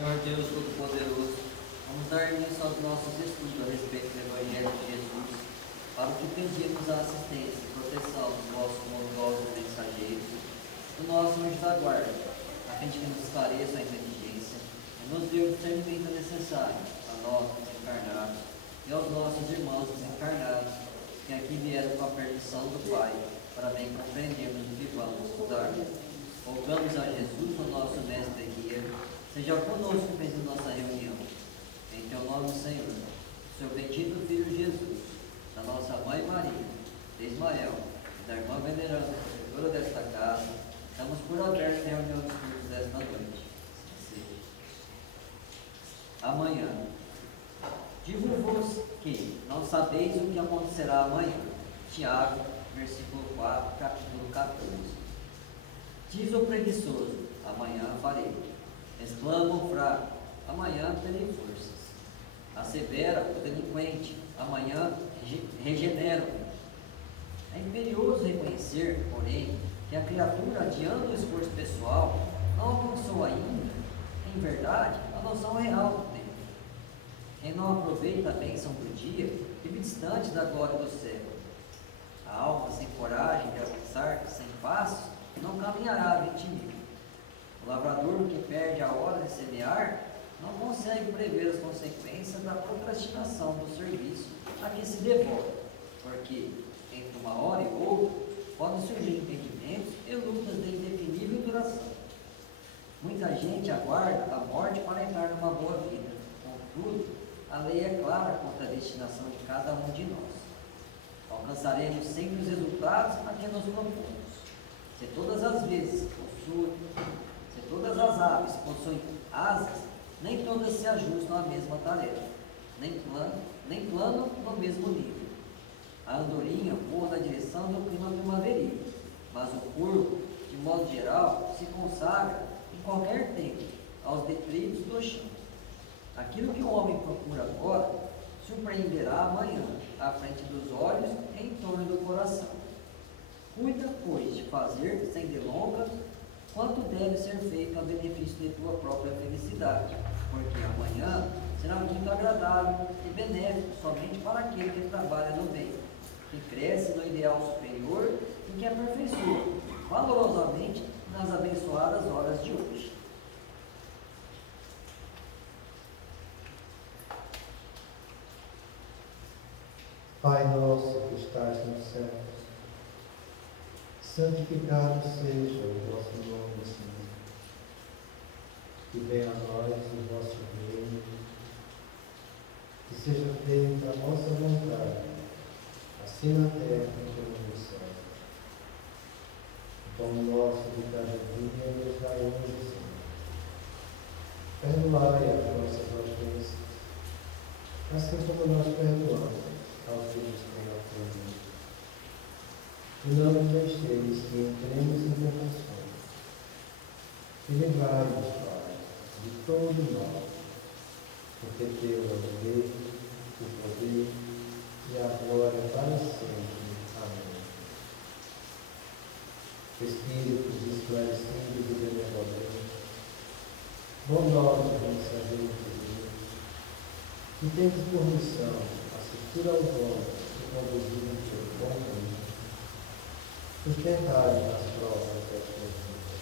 Senhor Deus Todo-Poderoso, vamos dar início aos nossos estudos a respeito do Evangelho de Jesus, para o que pedimos a assistência e proteção dos nossos bondosos mensageiros, do nosso anjo da guarda, a fim de que nos esclareça a inteligência e nos dê o discernimento necessário a nós, desencarnados, e aos nossos irmãos desencarnados, que aqui vieram com a permissão do Pai, para bem compreendermos o que vamos estudar. Rogamos a Jesus, o nosso mestre e guia, seja conosco em nossa reunião. Em teu nome, Senhor, seu bendito Filho Jesus, da nossa Mãe Maria, de Ismael e da irmã veneranda, protetora desta casa, estamos por aberto em reunião dos cultos desta noite. Amanhã. Digo-vos que não sabeis o que acontecerá amanhã. Tiago, versículo 4, capítulo 14. Diz o preguiçoso: amanhã farei. Exclama o fraco: amanhã terei forças. Assevera o delinquente: amanhã regenero-me. É imperioso reconhecer, porém, que a criatura, adiando o esforço pessoal, não alcançou ainda, em verdade, a noção real do tempo. Quem não aproveita a bênção do dia, vive distante da glória do céu. A alma sem coragem de avançar, sem passos, não caminhará 20 mil. O lavrador que perde a hora de semear não consegue prever as consequências da procrastinação do serviço a que se devora, porque entre uma hora e outra podem surgir impedimentos e lutas de indefinível duração. Muita gente aguarda a morte para entrar numa boa vida. Contudo, a lei é clara quanto à destinação de cada um de nós. Alcançaremos sempre os resultados a que nos propomos. Se todas as aves possuem asas, nem todas se ajustam à mesma tarefa, nem planam no mesmo nível. A andorinha voa na direção do clima primaveril, mas o corvo, de modo geral, se consagra em qualquer tempo aos detritos do chão. Aquilo que o homem procura agora surpreenderá amanhã, à frente dos olhos e em torno do coração. Cuida, pois, de fazer, sem delongas, quanto deve ser feito a benefício de tua própria felicidade, porque amanhã será muito agradável e benéfico somente para aquele que trabalha no bem, que cresce no ideal superior e que aperfeiçoa valorosamente nas abençoadas horas de hoje. Pai nosso que estás nos céus, santificado seja o vosso nome, Senhor. Que venha a nós o vosso reino, que seja feita a vossa vontade, assim na terra como no céu. O pão nosso de cada dia nos dai hoje, Senhor. Perdoai as nossas ofensas, assim como nós perdoamos aos que nos têm ofendido. E não nos deixeis que entremos em tentação, e livrai-nos, Pai, de todo mal, porque teu é o reino, o poder e a glória para sempre. Amém. Espíritos esclarecidos e benevolentes, bondosos mensageiros de Deus, que tendes por missão assistir aos homens e conduzir o teu bom caminho, sustentai nas provas destas vidas.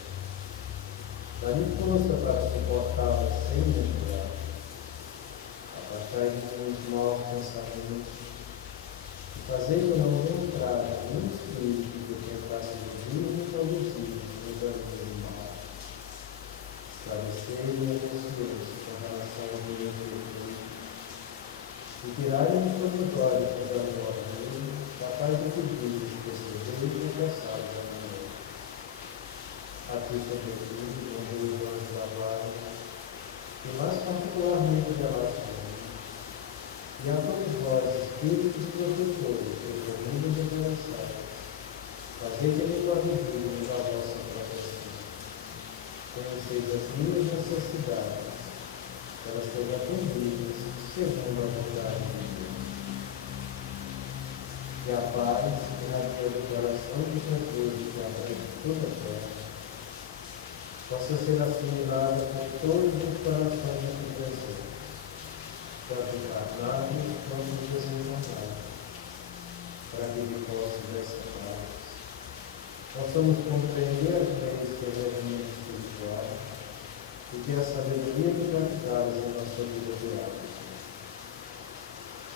Dá-lhe força para suportá-las sem desviar. Afastai-vos dos maus pensamentos e fazei-o não entrar nenhum espírito que tentasse seduzir e conduzir no caminho do mal. Esclarecei-me a consciência com relação ao meu Deus e tirai-me dos olhos da glória dele, capaz de pedir que percebeis e abraçados a mim. A ti, sobretudo, com os anjos da guarda, e mais particularmente da nossa mãe, e a todos vós, espíritos protetores, prevenidos e corações, fazei que me corrigirem da vossa proteção. Conheceis as minhas necessidades, elas sejam atendidas segundo a vontade de Deus. Que a paz irradia do coração de Jesus que abrange toda a terra, possa ser assimilada por todos os corações aqui presentes, tanto encarnados quanto desencarnados, para que ele possa dessa paz possamos compreender as leis do evangelho espiritual e ter a sabedoria de praticá-las em nossa vida diária.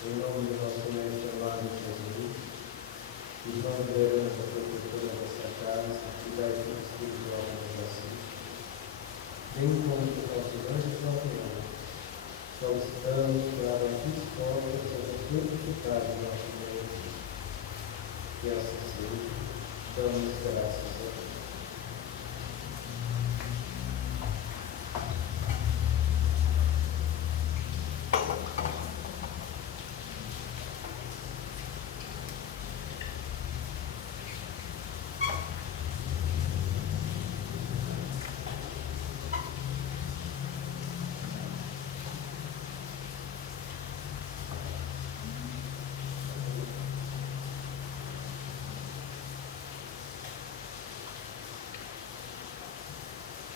Em nome do nosso Mestre amado Jesus, e João de Herança, protetora dessa casa, e da equipe espiritual que nos assiste, bem como dos nossos anjos guardiães, solicitamos que abram as portas sobre os purificados do nosso Deus, que assim seja, damos graças a Deus.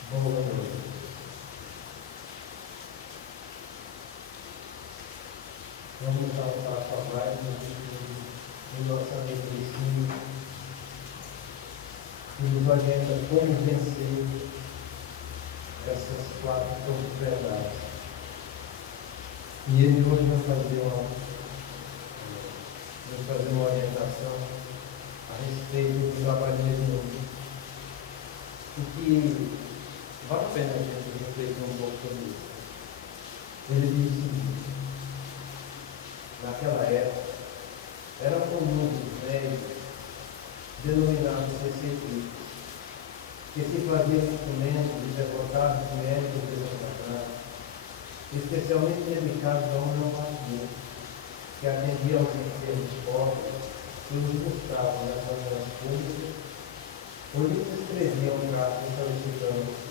Boa noite. Vamos dar um passo a mais em nossa medicina que nos orienta como vencer essas quatro verdades. E ele hoje vai fazer uma orientação a respeito do trabalho mediúnico. O que vale a pena a gente refletir um pouco sobre isso. Ele diz o seguinte: naquela época, era comum os médicos denominados espíritos, que se faziam instrumentos de devotados médicos desencarnados, especialmente dedicados a homeopatia, que atendiam aos enfermos pobres e os buscavam nas manhãs públicas, ou lhes escreviam cartas solicitando.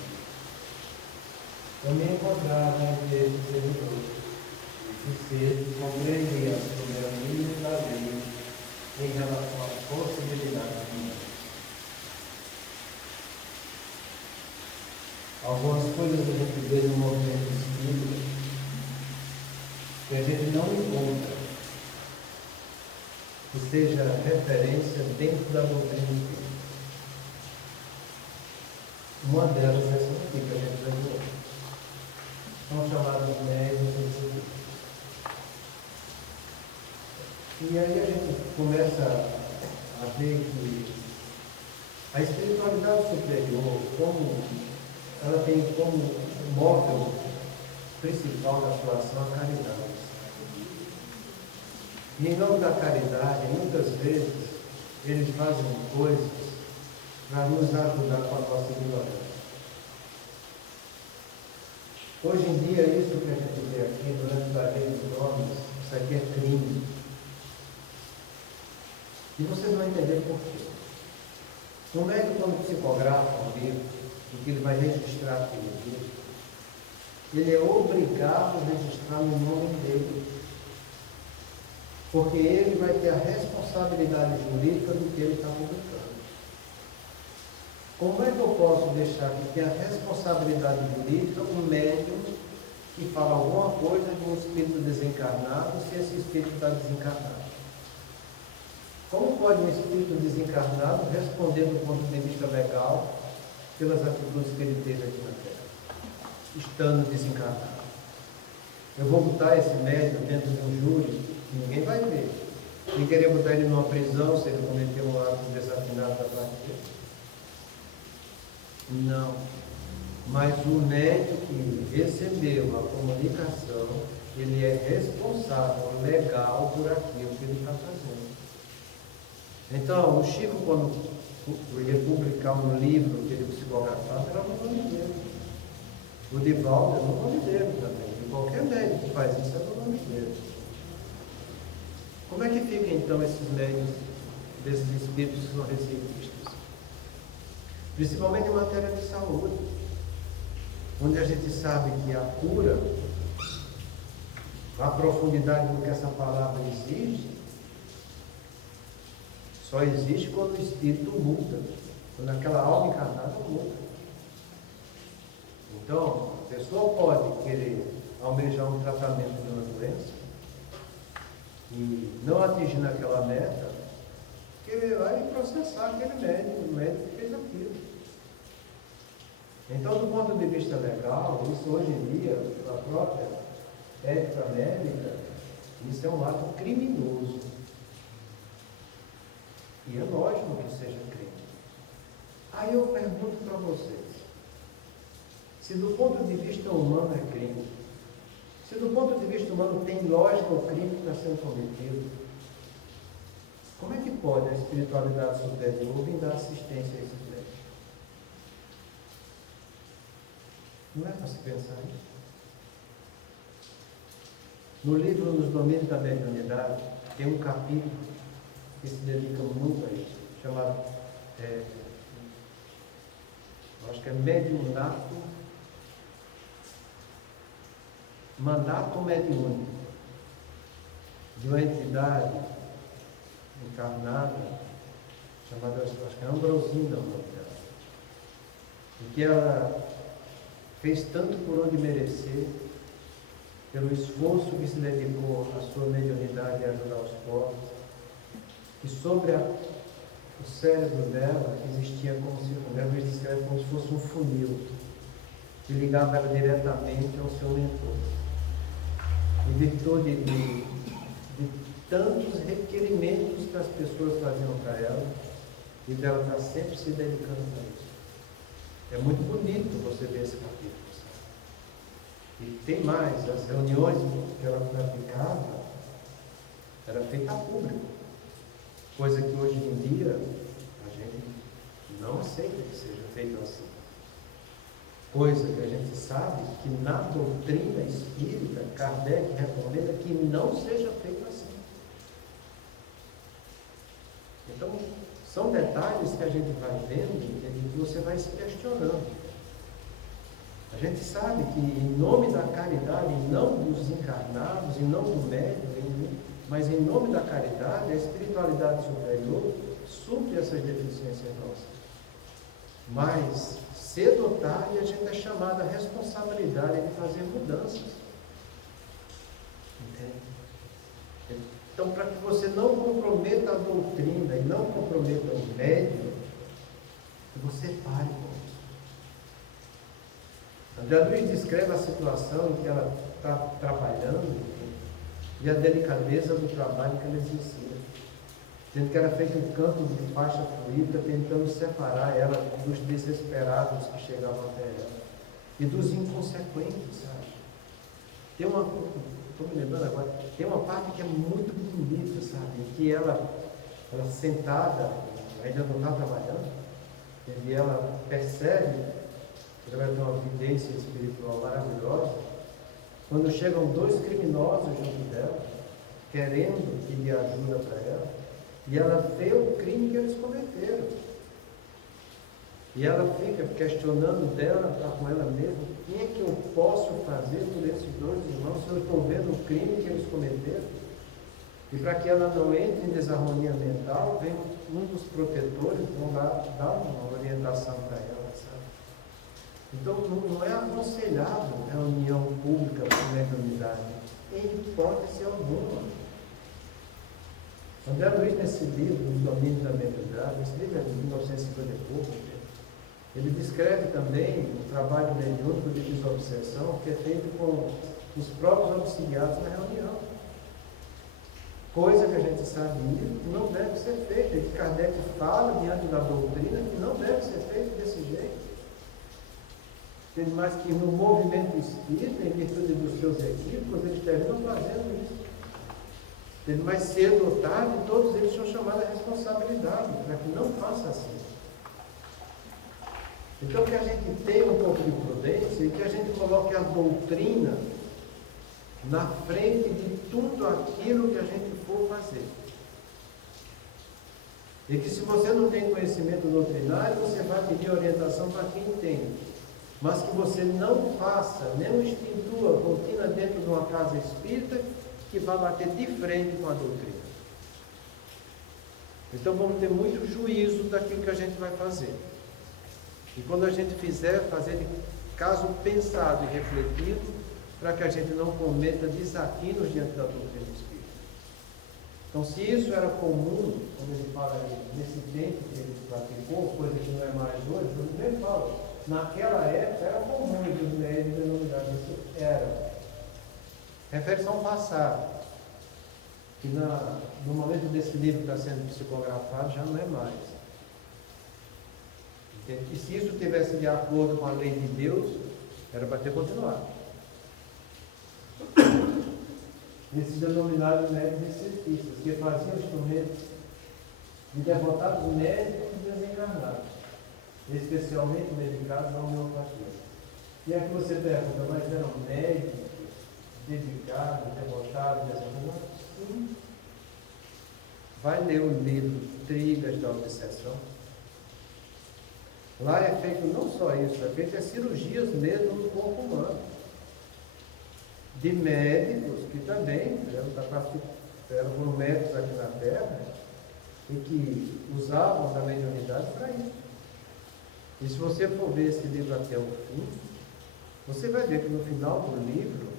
Eu me encontrava entre esses servidores, e se compreendia o meu mínimo vazio em relação às possibilidades humanas. Algumas coisas a gente vê no movimento espírita que a gente não encontra, que seja referência dentro da doutrina espírita. Uma delas é essa aqui que a gente vai ver. São chamados médios. E aí a gente começa a ver que a espiritualidade superior, como ela tem como móvel principal da sua ação a caridade. E em nome da caridade, muitas vezes, eles fazem coisas para nos ajudar com a nossa ignorância. Hoje em dia, isso que a gente vê aqui, durante a lei dos homens, isso aqui é crime. E vocês vão entender por quê. O médico, quando psicografa um livro, em que ele vai registrar aquele livro, ele é obrigado a registrar no nome dele. Porque ele vai ter a responsabilidade jurídica do que ele está publicando. Como é que eu posso deixar que tenha a responsabilidade jurídica um médium que fala alguma coisa de um espírito desencarnado se esse espírito está desencarnado? Como pode um espírito desencarnado responder do ponto de vista legal pelas atitudes que ele teve aqui na Terra, estando desencarnado? Eu vou botar esse médium dentro de um júri que ninguém vai ver. Nem querer botar ele numa prisão se ele cometeu um ato desafinado da parte dele. Não. Mas o médium que recebeu a comunicação, ele é responsável legal por aquilo que ele está fazendo. Então, o Chico, quando ia publicar um livro que ele psicografava, era no nome dele. O Divaldo é no nome dele também. E qualquer médico que faz isso é no nome dele. Como é que ficam então esses médiuns desses espíritos que são receitistas? Principalmente em matéria de saúde, onde a gente sabe que a cura, a profundidade do que essa palavra exige, só existe quando o espírito muda, quando aquela alma encarnada muda. Então, a pessoa pode querer almejar um tratamento de uma doença e não atingir aquela meta, querer ir lá e processar aquele médico, o médico que fez aquilo. Então, do ponto de vista legal, isso hoje em dia, a própria ética médica, isso é um ato criminoso. E é lógico que seja crime. Aí eu pergunto para vocês, se do ponto de vista humano é crime, se do ponto de vista humano tem lógica o crime que está sendo cometido, como é que pode a espiritualidade superior vir dar assistência a esse médico? Não é para se pensar nisso? No livro Nos Domínios da Mediunidade, tem um capítulo que se dedica muito a isso, chamado, acho que é Mandato Mediúnico, de uma entidade encarnada, chamada, acho que é Ambrosinda, o nome dela, e que ela fez tanto por onde merecer, pelo esforço que se dedicou à sua mediunidade e ajudar os pobres, que sobre o cérebro dela existia como se fosse um funil, que ligava ela diretamente ao seu mentor. Em virtude de tantos requerimentos que as pessoas faziam para ela, e dela estar sempre se dedicando a isso. É muito bonito você ver esse capítulo. E tem mais, as reuniões que ela praticava era feita a público, coisa que hoje em dia a gente não aceita que seja feito assim. Coisa que a gente sabe que na doutrina espírita, Kardec recomenda que não seja feito assim. Então, são detalhes que a gente vai vendo e que você vai se questionando. A gente sabe que em nome da caridade, e não dos encarnados, e não do médium, mas em nome da caridade, a espiritualidade superior supre essas deficiências nossas. Mas, cedo ou tarde, a gente é chamado à responsabilidade de fazer mudanças. Entende? Então, para que você não comprometa a doutrina e não comprometa o médium, você pare com isso. André Luiz descreve a situação em que ela está trabalhando e a delicadeza do trabalho que ela exercia, sendo que era feito um campo de faixa fluida, tentando separar ela dos desesperados que chegavam até ela e dos inconsequentes, sabe? Estou me lembrando agora, tem uma parte que é muito bonita, sabe? Em que ela sentada, ainda não está trabalhando, e ela percebe, ela tem uma vivência espiritual maravilhosa, quando chegam dois criminosos junto dela, querendo pedir ajuda para ela, e ela vê o crime que eles cometeram. E ela fica questionando dela, está com ela mesma, o que é que eu posso fazer por esses dois irmãos se eu estou vendo o crime que eles cometeram? E para que ela não entre em desarmonia mental, vem um dos protetores, vão lá dar uma orientação para ela, sabe? Então não é aconselhável a união pública com a mediunidade, em hipótese alguma. André Luiz, nesse livro, Os Domínios da Mediunidade, esse livro é de 1950 e pouco, ele descreve também o trabalho mediúnico de desobsessão que é feito com os próprios obsidiados na reunião. Coisa que a gente sabe que não deve ser feita, e que Kardec fala diante da doutrina que não deve ser feito desse jeito. Tem mais que no movimento espírita, em virtude dos seus equívocos, eles terminam fazendo isso. Tem mais cedo ou tarde, todos eles são chamados à responsabilidade, para que não faça assim. Então, que a gente tenha um pouco de prudência e que a gente coloque a doutrina na frente de tudo aquilo que a gente for fazer. E que se você não tem conhecimento doutrinário, você vai pedir orientação para quem tem. Mas que você não faça nenhuma extintua rotina dentro de uma casa espírita que vai bater de frente com a doutrina. Então vamos ter muito juízo daquilo que a gente vai fazer. E quando a gente fizer, fazer caso pensado e refletido, para que a gente não cometa desafinos diante da doutrina espírita. Então, se isso era comum, como ele fala aí, nesse tempo que ele praticou, coisa que não é mais hoje, ele nem fala. Naquela época era comum os médios denominados, isso era. Refere-se a um passado, que no momento desse livro está sendo psicografado já não é mais. Entende? E se isso tivesse de acordo com a lei de Deus, era para ter continuado. Esses denominados médicos excetistas, que faziam instrumentos de devotados médicos e desencarnados, especialmente medicados à homeopatia. E aqui você pergunta, mas eram médicos, dedicados, devotados, desencarnados? Sim. Vai ler o livro Trilhas da Obsessão. Lá é feito não só isso, é feito cirurgias mesmo no corpo humano. De médicos que também eram médicos aqui na Terra e que usavam da mediunidade para isso. E se você for ver esse livro até o fim, você vai ver que no final do livro,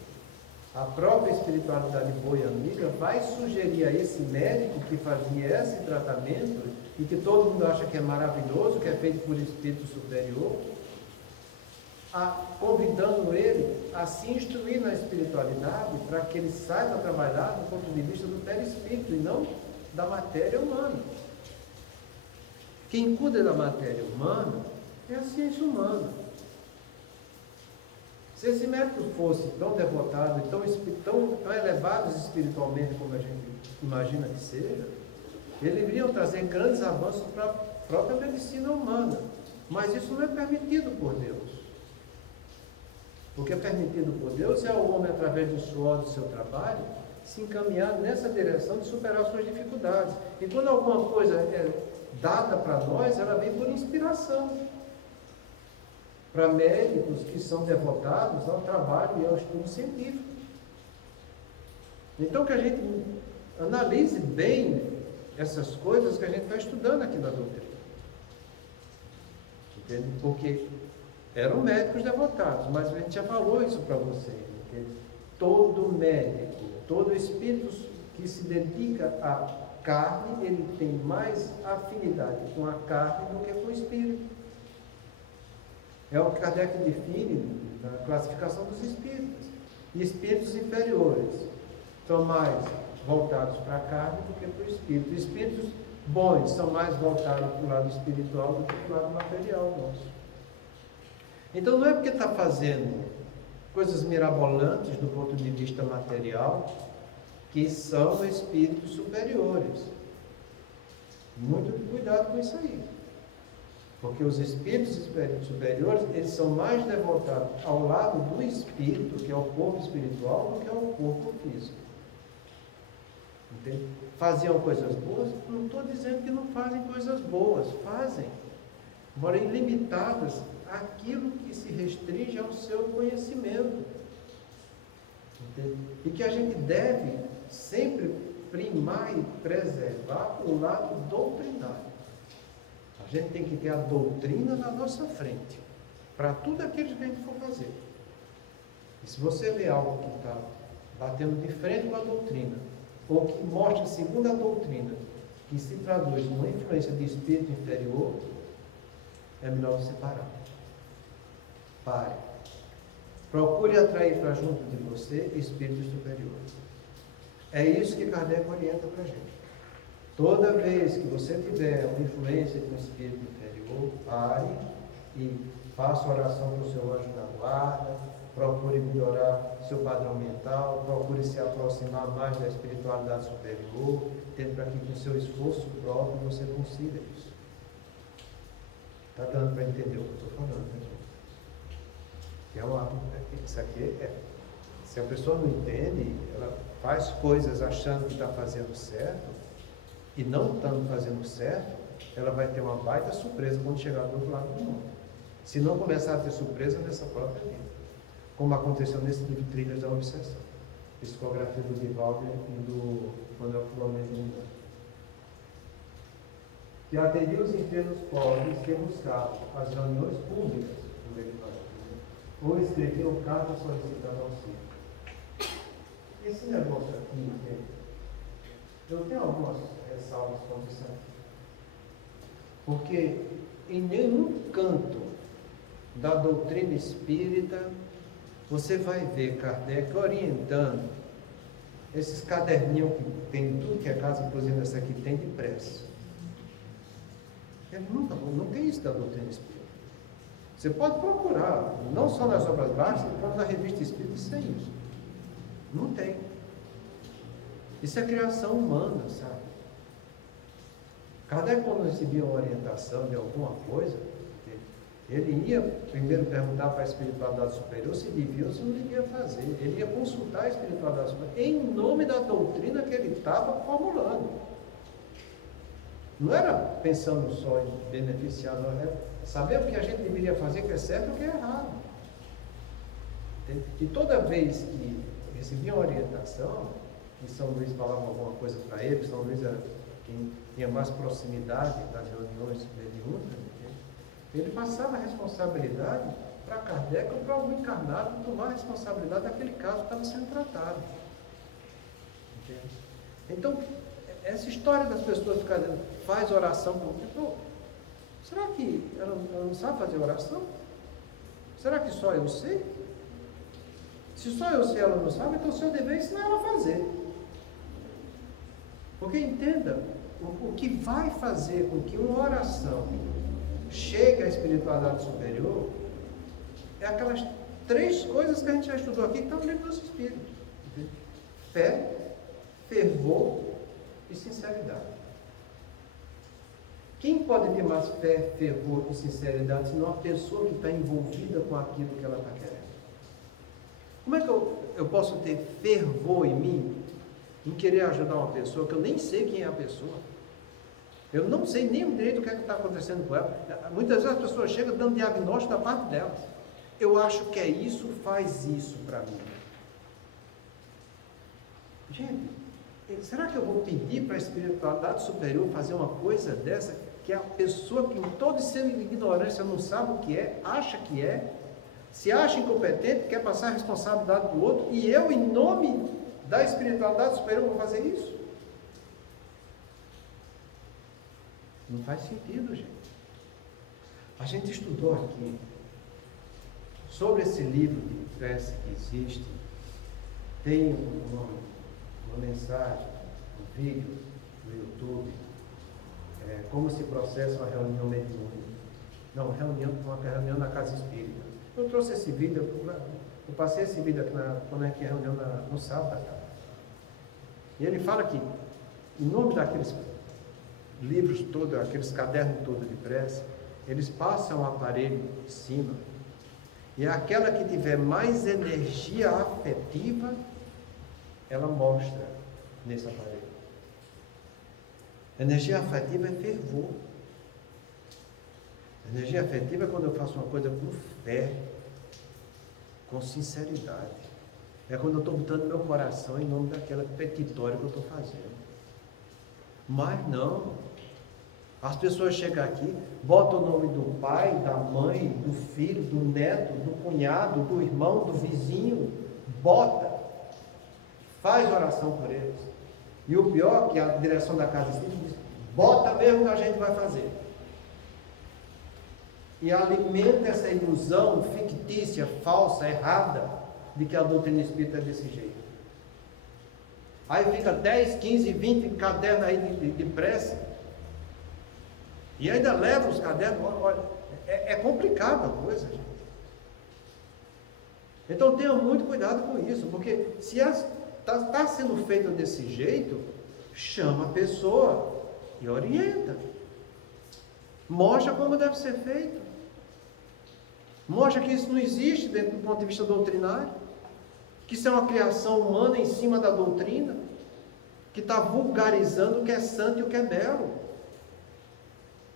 a própria espiritualidade boa e amiga vai sugerir a esse médico que fazia esse tratamento e que todo mundo acha que é maravilhoso, que é feito por espírito superior, convidando ele a se instruir na espiritualidade para que ele saiba trabalhar do ponto de vista do perispírito e não da matéria humana. Quem cuida da matéria humana é a ciência humana. Se esse médico fosse tão devotado e tão elevados espiritualmente como a gente imagina que seja, eles iriam trazer grandes avanços para a própria medicina humana. Mas isso não é permitido por Deus. O que é permitido por Deus é o homem, através do suor do seu trabalho, se encaminhar nessa direção de superar suas dificuldades. E quando alguma coisa é dada para nós, ela vem por inspiração. Para médicos que são devotados ao trabalho e ao estudo científico. Então que a gente analise bem essas coisas que a gente está estudando aqui na doutrina. Entende? Porque eram médicos devotados, mas a gente já falou isso para vocês. Entende? Todo médico, todo espírito que se dedica à carne, ele tem mais afinidade com a carne do que com o espírito. É o que Kardec define na classificação dos espíritos. E espíritos inferiores são mais voltados para a carne do que para o espírito. Espíritos bons são mais voltados para o lado espiritual do que para o lado material nosso. Então não é porque está fazendo coisas mirabolantes do ponto de vista material que são espíritos superiores. Muito cuidado com isso aí. Porque os espíritos superiores, eles são mais devotados ao lado do espírito, que é o corpo espiritual, do que ao corpo físico. Entende? Faziam coisas boas? Não estou dizendo que não fazem coisas boas, fazem. Embora ilimitadas àquilo que se restringe ao seu conhecimento. Entende? E que a gente deve sempre primar e preservar o lado doutrinário. A gente tem que ter a doutrina na nossa frente, para tudo aquilo que a gente for fazer. E se você vê algo que está batendo de frente com a doutrina, ou que mostra, segundo a doutrina, que se traduz numa influência de espírito inferior, é melhor você parar. Pare. Procure atrair para junto de você espíritos superiores. É isso que Kardec orienta para a gente. Toda vez que você tiver uma influência de um espírito inferior, pare e faça oração para o seu anjo da guarda, procure melhorar seu padrão mental, procure se aproximar mais da espiritualidade superior, tendo para que com o seu esforço próprio você consiga isso. Está dando para entender o que eu estou falando, né, gente? Isso aqui se a pessoa não entende, ela faz coisas achando que está fazendo certo, e não estando fazendo certo, ela vai ter uma baita surpresa quando chegar do outro lado do mundo. Se não começar a ter surpresa nessa própria vida. Como aconteceu nesse livro Trilhas da Obsessão. Psicografia do Divaldo e do Manuel Filomeno de Miranda. Que atendia os enfermos pobres que buscavam as reuniões públicas, como ele fala, ou escreveu carta solicitando auxílio. Esse negócio aqui, eu tenho algumas ressalvas contra isso aqui. Porque em nenhum canto da doutrina espírita você vai ver Kardec orientando esses caderninhos que tem tudo que é casa, inclusive essa aqui tem de prece. Não tem isso da doutrina espírita. Você pode procurar, não só nas obras básicas, como na revista espírita, isso tem isso. Não tem. Isso é criação humana, sabe? Kardec, quando recebia uma orientação de alguma coisa, ele ia primeiro perguntar para a espiritualidade superior se devia ou se não devia fazer. Ele ia consultar a espiritualidade superior em nome da doutrina que ele estava formulando. Não era pensando só em beneficiar, não era saber o que a gente deveria fazer, que é certo e o que é errado. E toda vez que recebia uma orientação, que São Luís falava alguma coisa para ele, São Luís era quem tinha mais proximidade das reuniões mediúnicas, ele passava a responsabilidade para Kardec ou para algum encarnado tomar a responsabilidade daquele caso que estava sendo tratado. Entende? Então, essa história das pessoas ficarem dizendo, faz oração por mim, será que ela não sabe fazer oração? Será que só eu sei? Se só eu sei ela não sabe, então o seu dever é ensinar ela a fazer. Porque entenda, o que vai fazer com que uma oração chegue à espiritualidade superior é aquelas 3 coisas que a gente já estudou aqui que estão no livro dos Espíritos: fé, fervor e sinceridade. Quem pode ter mais fé, fervor e sinceridade senão a pessoa que está envolvida com aquilo que ela está querendo? Como é que eu posso ter fervor em mim em querer ajudar uma pessoa que eu nem sei quem é a pessoa? Eu não sei nem o direito o que é que está acontecendo com ela. Muitas vezes as pessoas chegam dando diagnóstico da parte delas. Eu acho que é isso, faz isso para mim. Gente, será que eu vou pedir para a espiritualidade superior fazer uma coisa dessa, que a pessoa que em toda sua ignorância não sabe o que é, acha que é, se acha incompetente, quer passar a responsabilidade do outro, e eu, em nome da espiritualidade superior, vou fazer isso? Não faz sentido, gente. A gente estudou aqui sobre esse livro de prece que existe. Tem uma mensagem, um vídeo no YouTube, como se processa uma reunião mediúnica. Não, uma reunião na casa espírita. Eu trouxe esse vídeo, eu passei esse vídeo aqui quando a gente tinha reunião no sábado. E ele fala que, em nome daqueles livros todos, aqueles cadernos todos de prece, eles passam o aparelho em cima, e aquela que tiver mais energia afetiva, ela mostra nesse aparelho. Energia afetiva é fervor. Energia afetiva é quando eu faço uma coisa com fé, com sinceridade. É quando eu estou botando meu coração em nome daquela petitória que eu estou fazendo. Mas não. As pessoas chegam aqui, botam o nome do pai, da mãe, do filho, do neto, do cunhado, do irmão, do vizinho, bota, faz oração por eles. E o pior, que a direção da casa espírita diz, bota mesmo que a gente vai fazer. E alimenta essa ilusão fictícia, falsa, errada, de que a doutrina espírita é desse jeito. Aí fica 10, 15, 20 cadernos aí de prece, e ainda leva os cadernos. Olha, é complicada a coisa, gente. Então tenha muito cuidado com isso, porque se está sendo feito desse jeito, chama a pessoa e orienta. Mostra como deve ser feito. Mostra que isso não existe dentro do ponto de vista doutrinário, que isso é uma criação humana em cima da doutrina, que está vulgarizando o que é santo e o que é belo.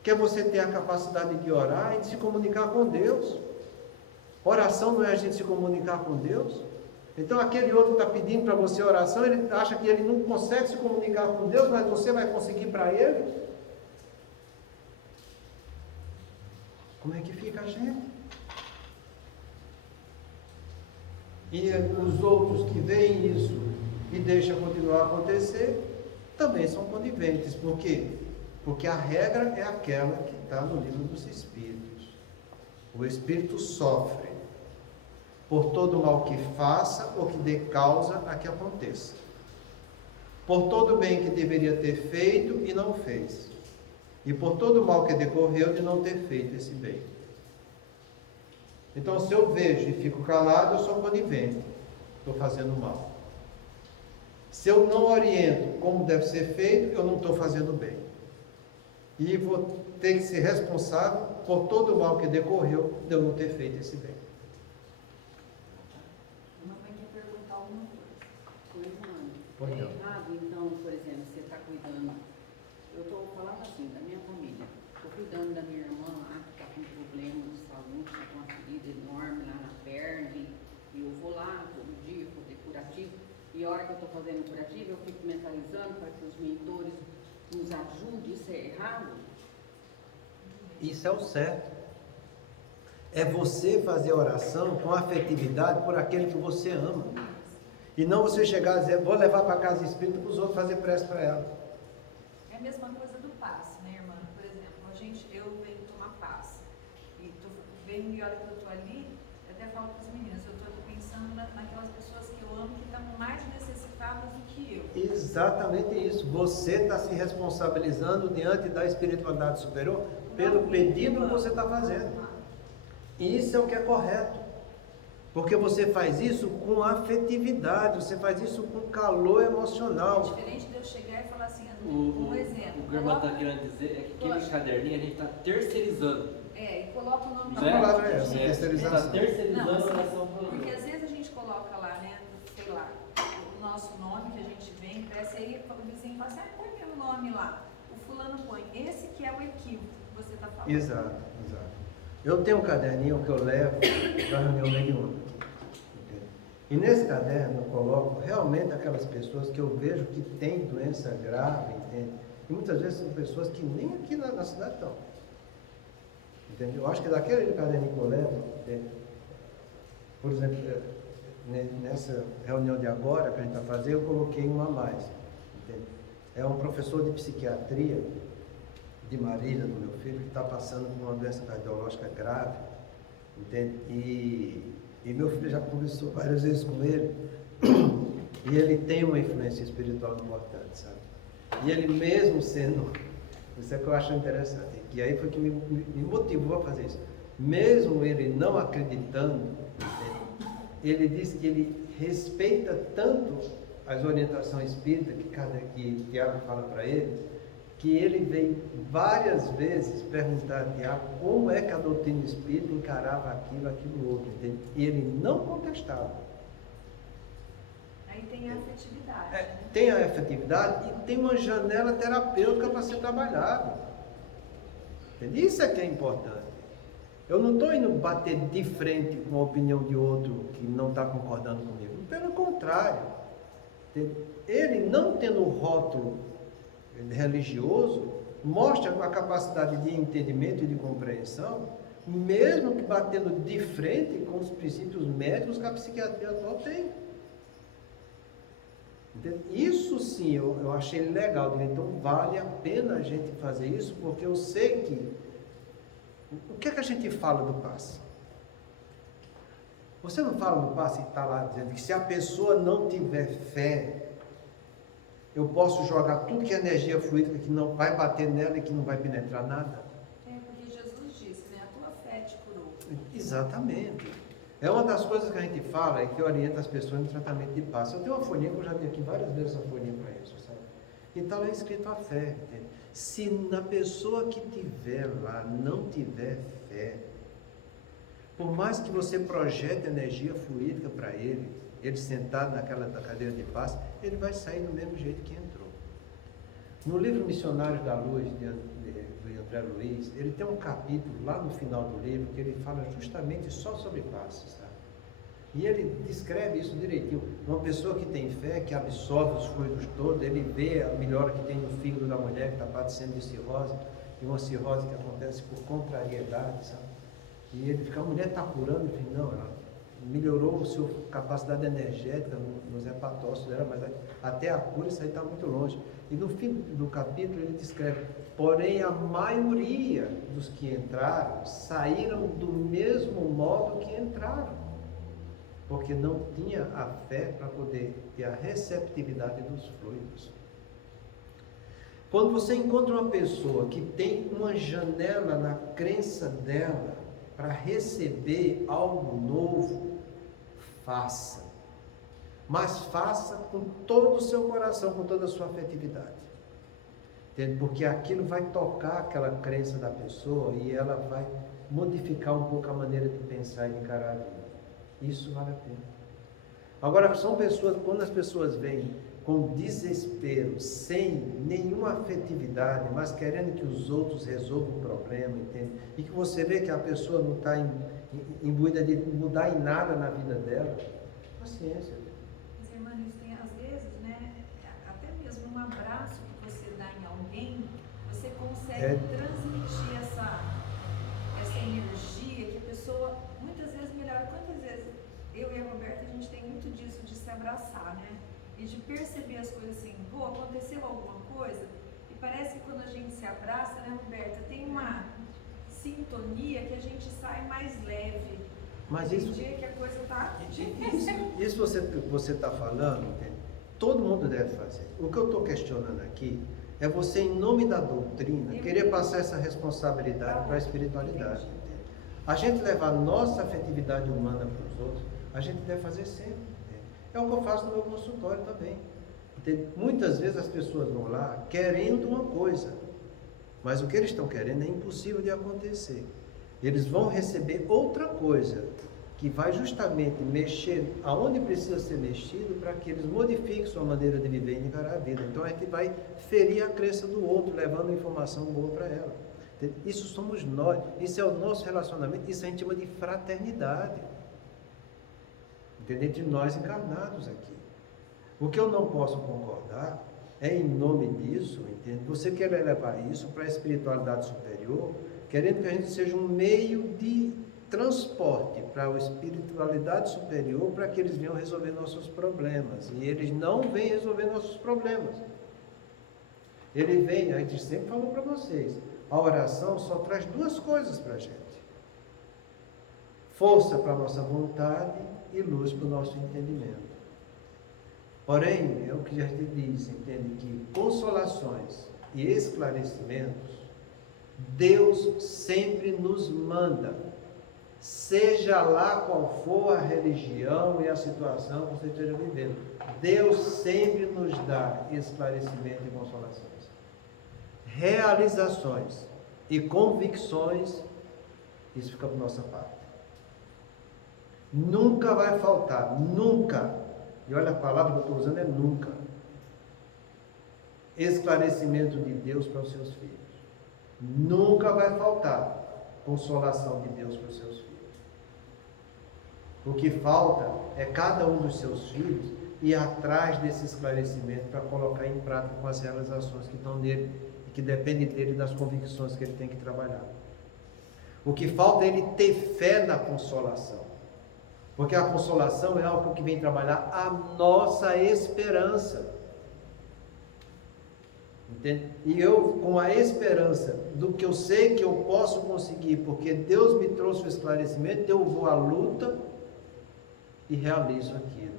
Que é você ter a capacidade de orar e de se comunicar com Deus. Oração não é a gente se comunicar com Deus? Então aquele outro está pedindo para você oração, ele acha que ele não consegue se comunicar com Deus, mas você vai conseguir para ele? Como é que fica a gente? E os outros que veem isso e deixam continuar a acontecer, também são coniventes. Por quê? Porque a regra é aquela que está no livro dos Espíritos. O Espírito sofre por todo mal que faça ou que dê causa a que aconteça. Por todo bem que deveria ter feito e não fez. E por todo mal que decorreu de não ter feito esse bem. Então, se eu vejo e fico calado, eu sou conivente. Estou fazendo mal. Se eu não oriento como deve ser feito, eu não estou fazendo bem. E vou ter que ser responsável por todo o mal que decorreu de eu não ter feito esse bem. Uma mãe quer perguntar alguma coisa. Pois não. É errado, então, por exemplo, você está cuidando. Eu estou falando assim, da minha família. Estou cuidando da minha irmã lá, que está com problema de saúde, está com uma ferida enorme lá na perna. E eu vou lá todo dia fazer curativo. E a hora que eu estou fazendo curativo, eu fico mentalizando para que os mentores nos ajudem. Isso é errado? Isso é o certo. É você fazer oração com afetividade por aquele que você ama. E não você chegar a dizer, vou levar para casa espírita para os outros fazer prece para ela. É a mesma coisa do passe, né, irmã? Por exemplo, eu venho tomar passe. E venho e hora que eu estou ali, eu até falo para as meninas, eu estou pensando naquelas pessoas que eu amo que estão mais necessitadas do que eu. Exatamente isso. Você está se responsabilizando diante da espiritualidade superior pelo pedido que você está fazendo. E isso é o que é correto. Porque você faz isso com afetividade, você faz isso com calor emocional. É diferente de eu chegar e falar assim, O exemplo. que o irmão está querendo dizer é que aquele caderninho a gente está terceirizando. E coloca o nome A de palavra é outra essa, gente. terceirização. Está terceirizando Não, a assim, oração para os porque outros. às vezes a gente coloca lá, né, sei lá, o nosso nome que a gente vem, parece aí, o vizinho fala assim, põe meu nome lá. O fulano põe. Esse que é o equívoco que você está falando. Exato, exato. Eu tenho um caderninho que eu levo para a reunião mediúnica. E nesse caderno eu coloco realmente aquelas pessoas que eu vejo que têm doença grave, entende? E muitas vezes são pessoas que nem aqui na cidade estão. Entende? Eu acho que daquele caderninho que eu levo, por exemplo, nessa reunião de agora que a gente vai fazer, eu coloquei um a mais. Entende? É um professor de psiquiatria de Marília, do meu filho, que está passando por uma doença cardiológica grave, entende? E meu filho já conversou várias vezes com ele, e ele tem uma influência espiritual importante, sabe? E ele mesmo sendo, isso é que eu acho interessante, e aí foi que me motivou a fazer isso. Mesmo ele não acreditando, entende? Ele disse que ele respeita tanto as orientações espíritas que Tiago fala para ele, que ele veio várias vezes perguntar a Tiago como é que a doutrina espírita encarava aquilo outro, entende? E ele não contestava. Aí tem a afetividade. Né? Tem a efetividade e tem uma janela terapêutica para ser trabalhado. Entende? Isso é que é importante. Eu não estou indo bater de frente com a opinião de outro que não está concordando comigo. Pelo contrário. Entende? Ele não tendo o rótulo religioso, mostra uma capacidade de entendimento e de compreensão, mesmo que batendo de frente com os princípios médicos que a psiquiatria atual tem. Entende? Isso sim eu achei legal, então vale a pena a gente fazer isso, porque eu sei que o que é que a gente fala do passe? Você não fala do passe e está lá dizendo que se a pessoa não tiver fé, eu posso jogar tudo que é energia fluida que não vai bater nela e que não vai penetrar nada? Porque Jesus disse, né? A tua fé te curou. Exatamente. É uma das coisas que a gente fala e que orienta as pessoas no tratamento de passe. Eu tenho uma folhinha que eu já dei aqui várias vezes essa folhinha para isso, sabe? E está lá escrito a fé. Entende? Se na pessoa que tiver lá não tiver fé, por mais que você projete energia fluídica para ele sentado naquela cadeira de passe, ele vai sair do mesmo jeito que entrou. No livro Missionários da Luz, do André Luiz, ele tem um capítulo lá no final do livro que ele fala justamente só sobre passe, sabe? E ele descreve isso direitinho. Uma pessoa que tem fé, que absorve os fluidos todos, ele vê a melhora que tem no fígado da mulher que está padecendo de cirrose, e uma cirrose que acontece por contrariedade, sabe? E ele fica, a mulher está curando, ele diz, não, melhorou a sua capacidade energética nos hepatócitos dela, mas até a cura isso aí está muito longe. E no fim do capítulo ele descreve, porém a maioria dos que entraram saíram do mesmo modo que entraram, porque não tinha a fé para poder ter a receptividade dos fluidos. Quando você encontra uma pessoa que tem uma janela na crença dela para receber algo novo, faça. Mas faça com todo o seu coração, com toda a sua afetividade. Entende? Porque aquilo vai tocar aquela crença da pessoa e ela vai modificar um pouco a maneira de pensar e de encarar a vida. Isso vale a pena. Agora, são pessoas, quando as pessoas vêm com desespero, sem nenhuma afetividade, mas querendo que os outros resolvam o problema, entende? E que você vê que a pessoa não está imbuída de mudar em nada na vida dela, paciência. Mas, irmã, isso tem às vezes, né, até mesmo um abraço que você dá em alguém, você consegue transmitir essa energia que a pessoa muitas vezes melhora. Quantas vezes eu e a Roberta, a gente tem muito disso de se abraçar, né? E de perceber as coisas assim, aconteceu alguma coisa, e parece que quando a gente se abraça, né, Roberta, tem uma sintonia que a gente sai mais leve. Mas isso, dia que a coisa está difícil. Isso você está falando, entende? Todo mundo deve fazer. O que eu estou questionando aqui é você, em nome da doutrina, querer passar essa responsabilidade para a espiritualidade. Entende? A gente levar a nossa afetividade humana para os outros, a gente deve fazer sempre. É o que eu faço no meu consultório também. Entende? Muitas vezes as pessoas vão lá querendo uma coisa, mas o que eles estão querendo é impossível de acontecer. Eles vão receber outra coisa, que vai justamente mexer aonde precisa ser mexido para que eles modifiquem sua maneira de viver e encarar a vida. Então a gente vai ferir a crença do outro, levando informação boa para ela. Entende? Isso somos nós, isso é o nosso relacionamento, isso a gente chama de fraternidade. Entre nós encarnados aqui. O que eu não posso concordar é, em nome disso, entende? Você quer levar isso para a espiritualidade superior, querendo que a gente seja um meio de transporte para a espiritualidade superior, para que eles venham resolver nossos problemas. E eles não vêm resolver nossos problemas. Ele vem, a gente sempre falou para vocês, a oração só traz duas coisas para a gente: força para a nossa vontade e luz para o nosso entendimento. Porém, é o que a gente diz, entende? Que consolações e esclarecimentos, Deus sempre nos manda, seja lá qual for a religião e a situação que você esteja vivendo. Deus sempre nos dá esclarecimento e consolações. Realizações e convicções, isso fica por nossa parte. Nunca vai faltar, nunca, e olha a palavra que eu estou usando é nunca, esclarecimento de Deus para os seus filhos. Nunca vai faltar consolação de Deus para os seus filhos. O que falta é cada um dos seus filhos ir atrás desse esclarecimento para colocar em prática com as realizações que estão nele e que dependem dele, das convicções que ele tem que trabalhar. O que falta é ele ter fé na consolação. Porque a consolação é algo que vem trabalhar a nossa esperança. Entende? E eu, com a esperança do que eu sei que eu posso conseguir, porque Deus me trouxe o esclarecimento, eu vou à luta e realizo aquilo.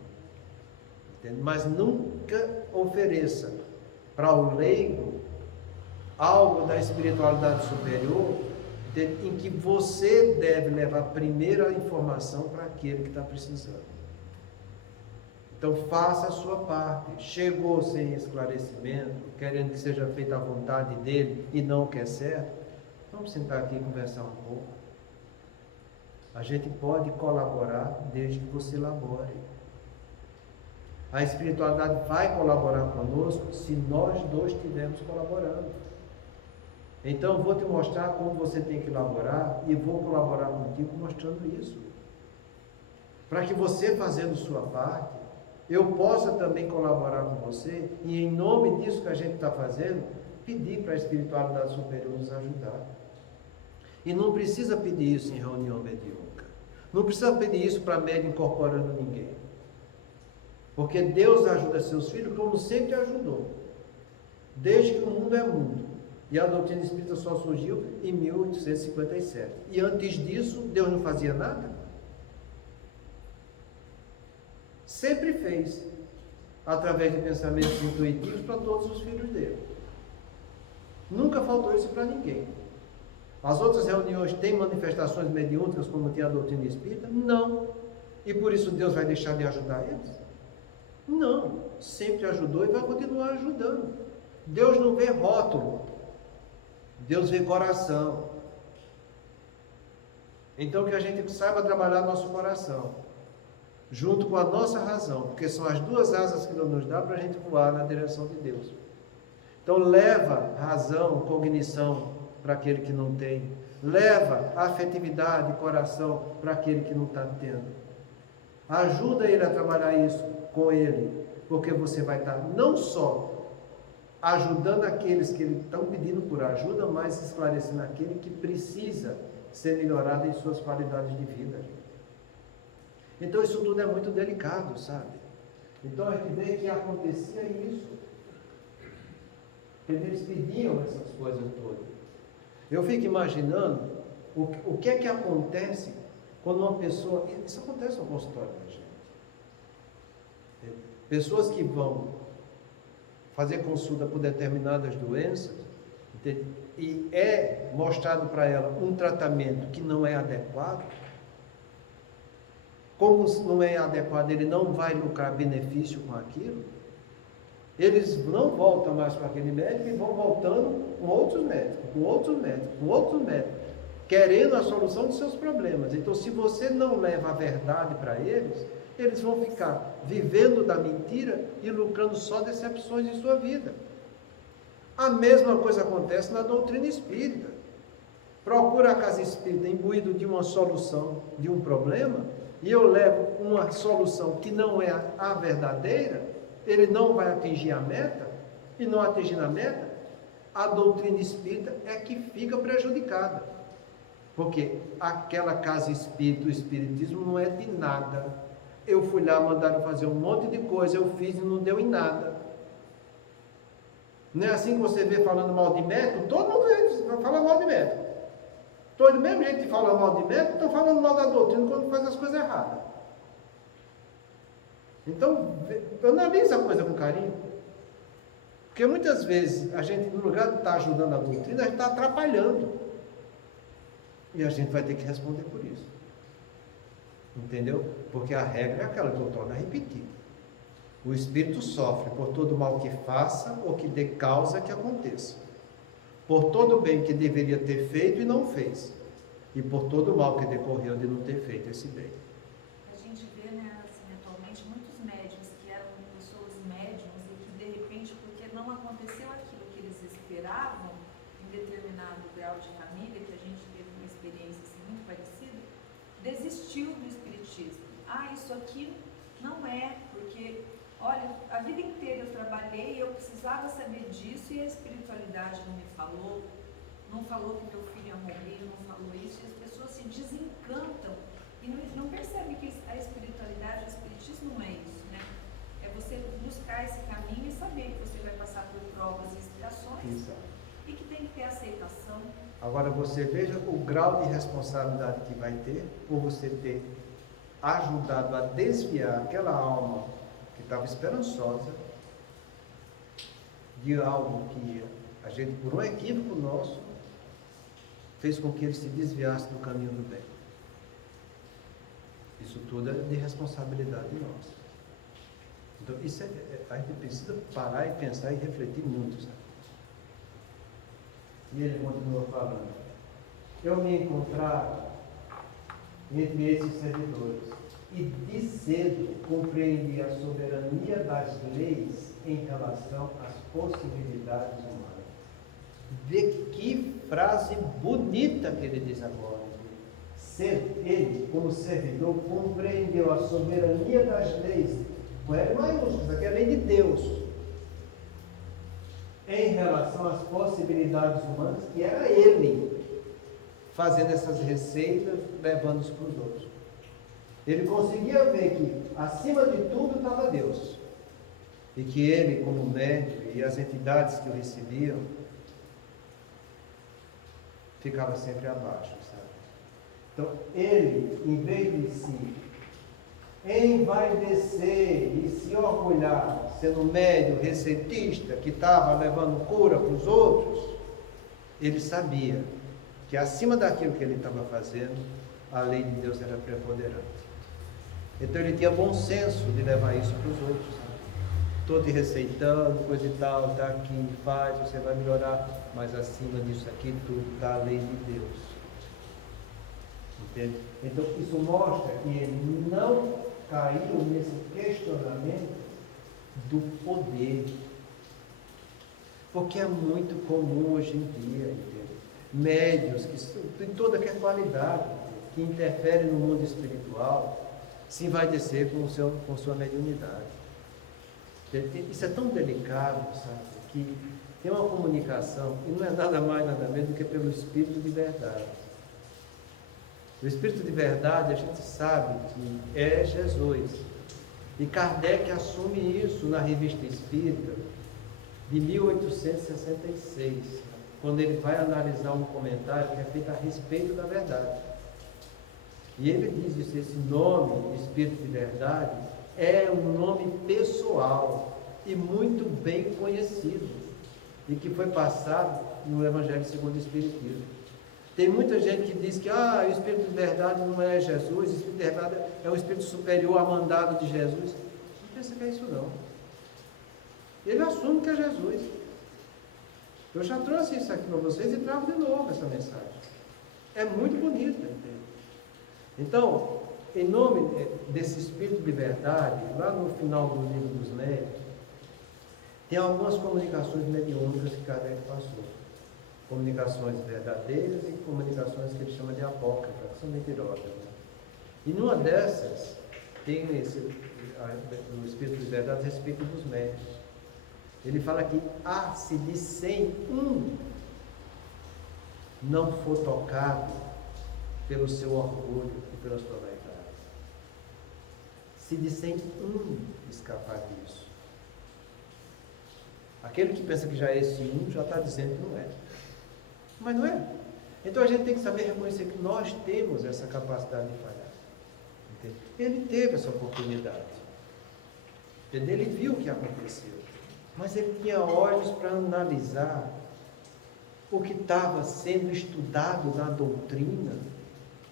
Entende? Mas nunca ofereça para o leigo algo da espiritualidade superior, em que você deve levar primeiro a informação para aquele que está precisando. Então faça a sua parte. Chegou sem esclarecimento, querendo que seja feita a vontade dele e não o que é certo, vamos sentar aqui e conversar um pouco. A gente pode colaborar desde que você labore. A espiritualidade vai colaborar conosco se nós dois estivermos colaborando. Então eu vou te mostrar como você tem que elaborar e vou colaborar contigo mostrando isso. Para que você, fazendo sua parte, eu possa também colaborar com você e, em nome disso que a gente está fazendo, pedir para a espiritualidade superior nos ajudar. E não precisa pedir isso em reunião mediúnica. Não precisa pedir isso para médium incorporando ninguém. Porque Deus ajuda seus filhos como sempre ajudou. Desde que o mundo é mundo. E a doutrina espírita só surgiu em 1857. E antes disso, Deus não fazia nada? Sempre fez. Através de pensamentos intuitivos para todos os filhos dele. Nunca faltou isso para ninguém. As outras reuniões têm manifestações mediúnicas como tem a doutrina espírita? Não. E por isso Deus vai deixar de ajudar eles? Não. Sempre ajudou e vai continuar ajudando. Deus não vê rótulo. Deus vê coração. Então que a gente saiba trabalhar nosso coração, junto com a nossa razão, porque são as duas asas que nos dá para a gente voar na direção de Deus. Então leva razão, cognição para aquele que não tem. Leva afetividade, coração para aquele que não está tendo. Ajuda ele a trabalhar isso com ele, porque você vai estar não só ajudando aqueles que estão pedindo por ajuda, mas esclarecendo aquele que precisa ser melhorado em suas qualidades de vida. Então isso tudo é muito delicado, sabe? Então a gente vê que acontecia isso. Eles pediam essas coisas todas. Eu fico imaginando o que é que acontece quando uma pessoa... Isso acontece no consultório da gente. Pessoas que vão fazer consulta por determinadas doenças, entende? E é mostrado para ela um tratamento que não é adequado. Como não é adequado, ele não vai lucrar benefício com aquilo. Eles não voltam mais para aquele médico e vão voltando com outros médicos, com outros médicos, com outros médicos, querendo a solução dos seus problemas. Então, se você não leva a verdade para eles, eles vão ficar vivendo da mentira e lucrando só decepções em sua vida. A mesma coisa acontece na doutrina espírita. Procura a casa espírita imbuído de uma solução de um problema, e eu levo uma solução que não é a verdadeira, ele não vai atingir a meta, e não atingindo a meta, a doutrina espírita é que fica prejudicada. Porque aquela casa espírita, o espiritismo não é de nada. Eu fui lá, mandaram fazer um monte de coisa, eu fiz e não deu em nada. Não é assim que você vê falando mal de médico? Todo mundo fala mal de médico. Todo mesmo jeito que fala mal de médico, estão falando mal da doutrina quando faz as coisas erradas. Então, analisa a coisa com carinho. Porque muitas vezes a gente, no lugar de estar ajudando a doutrina, a gente está atrapalhando. E a gente vai ter que responder por isso. Entendeu? Porque a regra é aquela que eu torno a repetir. O espírito sofre por todo mal que faça ou que dê causa que aconteça. Por todo o bem que deveria ter feito e não fez. E por todo o mal que decorreu de não ter feito esse bem. A gente vê, né, assim, atualmente, muitos médiuns que eram pessoas médiums e que, de repente, porque não aconteceu aquilo que eles esperavam em determinado grau de família, que a gente teve uma experiência assim, muito parecida, desistiu do espiritismo. Ah, isso aqui não é, porque, olha, a vida inteira eu trabalhei, eu precisava saber disso e a espiritualidade não me falou, não falou que meu filho ia morrer, não falou isso, e as pessoas se desencantam e não percebem que a espiritualidade, o espiritismo não é isso, né? É você buscar esse caminho e saber que você vai passar por provas e expiações. Exato. E que tem que ter aceitação. Agora você veja o grau de responsabilidade que vai ter por você ter ajudado a desviar aquela alma que estava esperançosa de algo que a gente, por um equívoco nosso, fez com que ele se desviasse do caminho do bem. Isso tudo é de responsabilidade nossa. Então, isso a gente precisa parar e pensar e refletir muito, sabe? E ele continua falando. Eu me encontrava entre esses servidores e de cedo compreendi a soberania das leis em relação às possibilidades humanas. Vê que frase bonita que ele diz agora. Ele, como servidor, compreendeu a soberania das leis, com L maiúsculo, isso aqui é a lei de Deus, em relação às possibilidades humanas, que era ele fazendo essas receitas, levando-os para os outros. Ele conseguia ver que acima de tudo estava Deus. E que ele, como médico, e as entidades que o recebiam, ficava sempre abaixo, sabe? Então, ele, em vez de se envaidecer e se orgulhar, sendo médium, receitista, que estava levando cura para os outros, ele sabia que acima daquilo que ele estava fazendo, a lei de Deus era preponderante. Então ele tinha bom senso de levar isso para os outros, sabe? Estou te receitando, coisa e tal, está aqui, faz, você vai melhorar, mas acima disso aqui tudo está a lei de Deus. Entende? Então isso mostra que ele não caiu nesse questionamento do poder. Porque é muito comum hoje em dia, entende? Médios que têm toda aquela qualidade, que interferem no mundo espiritual, se envaidecer com sua mediunidade. Isso é tão delicado, sabe? Que tem uma comunicação, e não é nada mais, nada menos do que pelo Espírito de verdade. O Espírito de verdade, a gente sabe que é Jesus. E Kardec assume isso na Revista Espírita, de 1866, quando ele vai analisar um comentário que é feito a respeito da verdade. E ele diz isso, esse nome, Espírito de Verdade, é um nome pessoal e muito bem conhecido, e que foi passado no Evangelho segundo o Espiritismo. Tem muita gente que diz que o Espírito de Verdade não é Jesus, o Espírito de Verdade é um Espírito superior a mandado de Jesus. Não pensa que é isso não. Ele assume que é Jesus. Eu já trouxe isso aqui para vocês e trago de novo essa mensagem. É muito bonita, entende? Então, em nome desse Espírito de Verdade, lá no final do livro dos Médiuns, tem algumas comunicações mediúnicas que Kardec passou. Comunicações verdadeiras e comunicações que ele chama de apócrifas, que são mentirosas. Né? E numa dessas, tem o Espírito de Verdade a respeito dos médiuns. Ele fala que se de 100 não for tocado pelo seu orgulho e pela sua vaidade. Se de 100 escapar disso. Aquele que pensa que já é esse já está dizendo que não é. Mas não é. Então a gente tem que saber reconhecer que nós temos essa capacidade de falhar. Entende? Ele teve essa oportunidade. Entende? Ele viu o que aconteceu. Mas ele tinha olhos para analisar o que estava sendo estudado na doutrina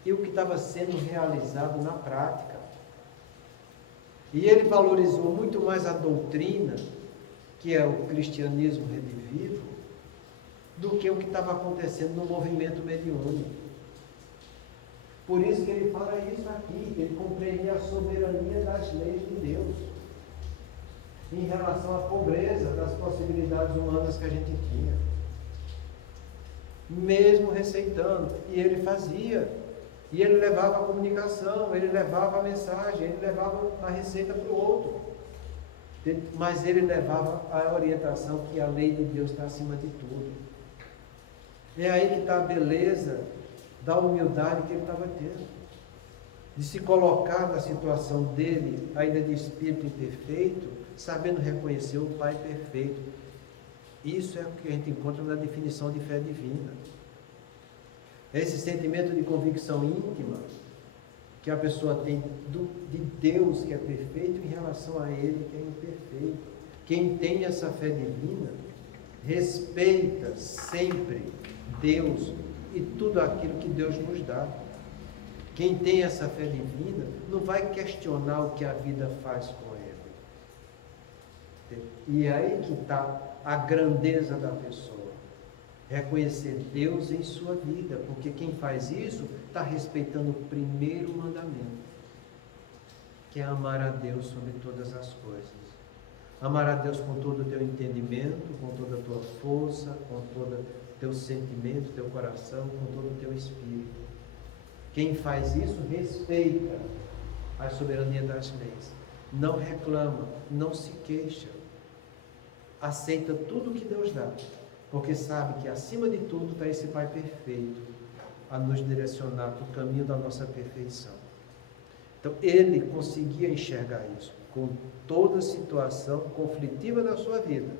e o que estava sendo realizado na prática. E ele valorizou muito mais a doutrina, que é o cristianismo redivivo, do que o que estava acontecendo no movimento mediúnico. Por isso que ele fala isso aqui, que ele compreendia a soberania das leis de Deus, em relação à pobreza das possibilidades humanas que a gente tinha. Mesmo receitando, e ele fazia, e ele levava a comunicação, ele levava a mensagem, ele levava a receita para o outro. Mas ele levava a orientação que a lei de Deus está acima de tudo. É aí que está a beleza da humildade que ele estava tendo. De se colocar na situação dele, ainda de espírito imperfeito, sabendo reconhecer o Pai perfeito. Isso é o que a gente encontra na definição de fé divina. É esse sentimento de convicção íntima que a pessoa tem de Deus que é perfeito em relação a Ele que é imperfeito. Quem tem essa fé divina respeita sempre Deus e tudo aquilo que Deus nos dá. Quem tem essa fé divina não vai questionar o que a vida faz com ele. E é aí que está a grandeza da pessoa. Reconhecer Deus em sua vida, porque quem faz isso está respeitando o primeiro mandamento, que é amar a Deus sobre todas as coisas. Amar a Deus com todo o teu entendimento, com toda a tua força, com todo o teu sentimento, teu coração, com todo o teu espírito. Quem faz isso respeita a soberania das leis, não reclama, não se queixa, aceita tudo o que Deus dá, porque sabe que acima de tudo está esse Pai perfeito a nos direcionar para o caminho da nossa perfeição. Então, ele conseguia enxergar isso com toda situação conflitiva da sua vida.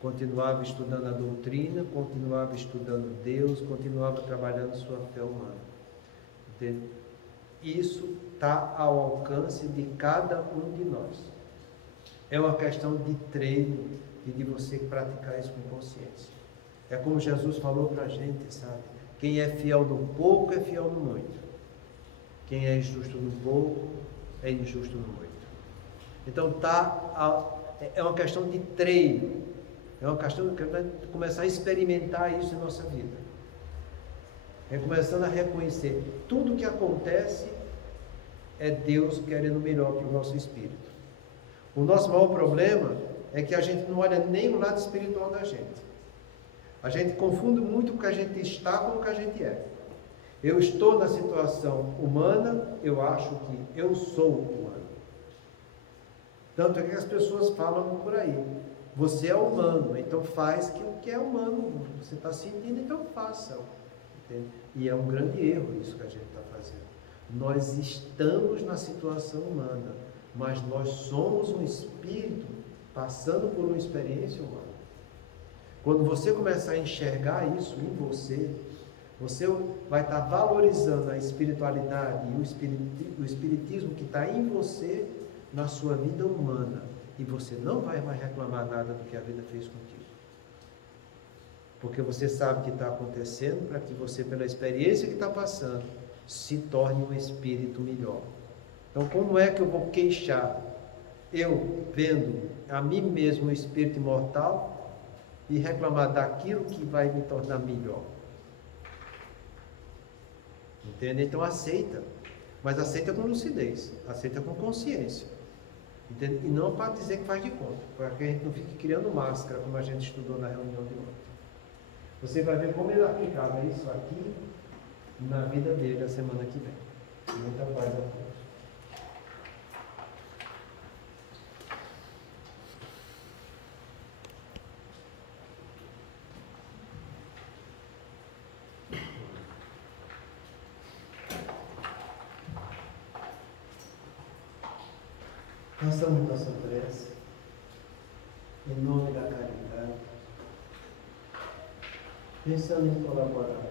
Continuava estudando a doutrina, continuava estudando Deus, continuava trabalhando sua fé humana. Entende? Isso está ao alcance de cada um de nós. É uma questão de treino e de você praticar isso com consciência. É como Jesus falou para a gente, sabe? Quem é fiel no pouco é fiel no muito. Quem é injusto no pouco é injusto no muito. Então é uma questão de treino. É uma questão de começar a experimentar isso em nossa vida. É começando a reconhecer tudo que acontece é Deus querendo o melhor para o nosso espírito. O nosso maior problema é que a gente não olha nem o lado espiritual da gente. A gente confunde muito o que a gente está com o que a gente é. Eu estou na situação humana, eu acho que eu sou humano. Tanto é que as pessoas falam por aí. Você é humano, então faz o que é humano. Você está sentindo, então faça. Entende? E é um grande erro isso que a gente está fazendo. Nós estamos na situação humana, mas nós somos um espírito passando por uma experiência humana. Quando você começar a enxergar isso em você, você vai estar valorizando a espiritualidade e o espiritismo que está em você na sua vida humana. E você não vai mais reclamar nada do que a vida fez contigo. Porque você sabe o que está acontecendo para que você, pela experiência que está passando, se torne um espírito melhor. Então, como é que eu vou queixar? Eu vendo a mim mesmo um espírito imortal e reclamar daquilo que vai me tornar melhor. Entende? Então aceita. Mas aceita com lucidez. Aceita com consciência. Entende? E não para dizer que faz de conta. Para que a gente não fique criando máscara, como a gente estudou na reunião de ontem. Você vai ver como ele aplicava isso aqui na vida dele a semana que vem. Muita paz a todos. Façamos nossa prece em nome da caridade, pensando em colaborar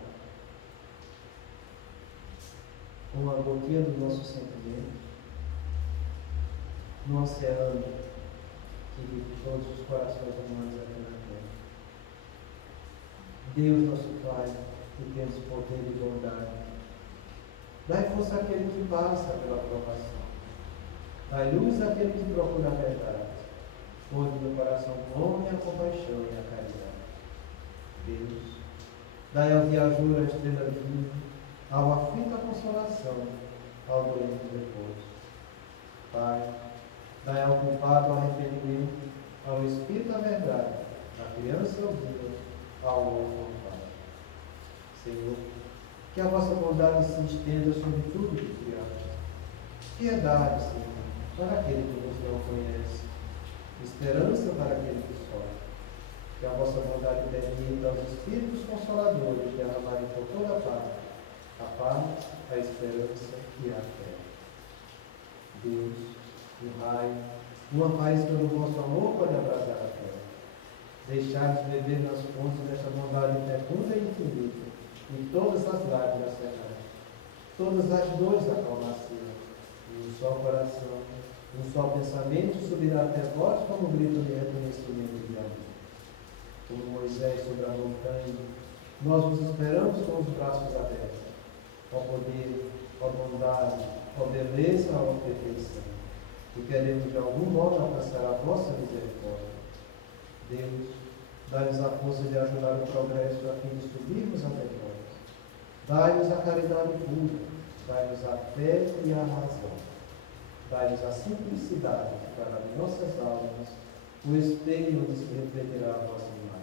com a gotinha do nosso sentimento no oceano que vive todos os corações humanos aqui na Terra. Deus nosso Pai, que tens poder e bondade, dai força àquele que passa pela provação. Dai luz àquele que procura a verdade. Onde no coração come a compaixão e a caridade. Deus, dai ao viajor a estrela divina, ao aflito a consolação, ao doente o repouso. Pai, dai ao culpado o arrependimento, ao espírito a verdade, à criança o dia, ao outro o Pai. Senhor, que a vossa bondade se estenda sobre tudo que criaste. Piedade, Senhor, para aquele que vos não conhece, esperança para aquele que sofre. Que a vossa bondade permita aos Espíritos Consoladores derramarem por toda a paz, a esperança e a fé. Deus, um raio, uma paz pelo vosso amor pode abrasar a terra. Deixai-nos beber nas fontes desta bondade fecunda e infinita, em todas as lágrimas terrais, todas as dores acalmar-se-ão, e um só coração, um só pensamento subirá até vós como um grito de reconhecimento e de amor. Como Moisés sobre a montanha, nós vos esperamos com os braços abertos. Ó poder, ó bondade, ó beleza, ó perfeição. E queremos de algum modo alcançar a vossa misericórdia. Deus, dai-nos a força de ajudar o progresso a fim de subirmos até vós. Dai-nos a caridade pura, dai-nos a fé e a razão. Dai-nos a simplicidade que fará de nossas almas o espelho onde se refletirá a vossa imagem.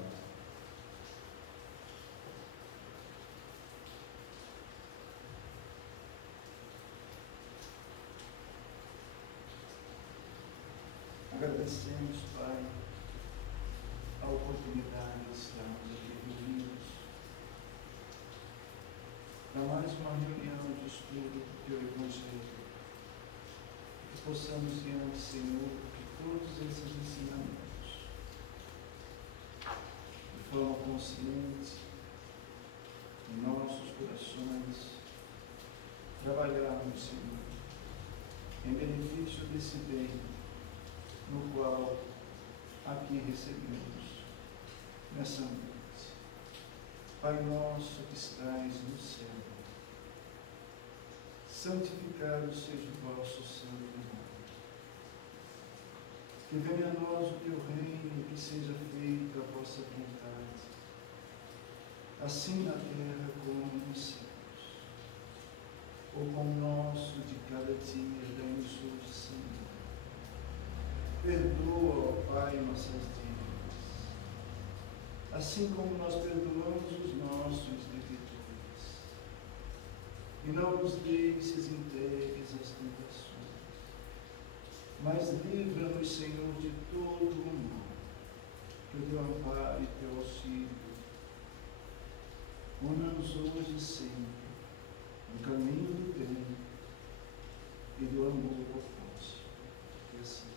Agradecemos, Pai, a oportunidade de estarmos aqui reunidos para mais uma reunião de estudo do Evangelho. Que possamos diante, Senhor, que todos esses ensinamentos, de forma consciente, em nossos corações, trabalharmos, Senhor, em benefício desse bem, no qual aqui recebemos nessa noite. Pai nosso que estais no céu, santificado seja o vosso santo nome. Que venha a nós o teu reino, que seja feita a vossa vontade, assim na terra como nos céus. O pão nosso de cada dia dai-nos hoje, Senhor. Perdoa, ó Pai, nossas dívidas, assim como nós perdoamos os nossos devedores. E não nos deixes entregues às tentações, mas livra-nos, Senhor, de todo o mal, que o teu amparo e teu auxílio una-nos hoje e sempre no caminho do bem e do amor ao próximo. Que assim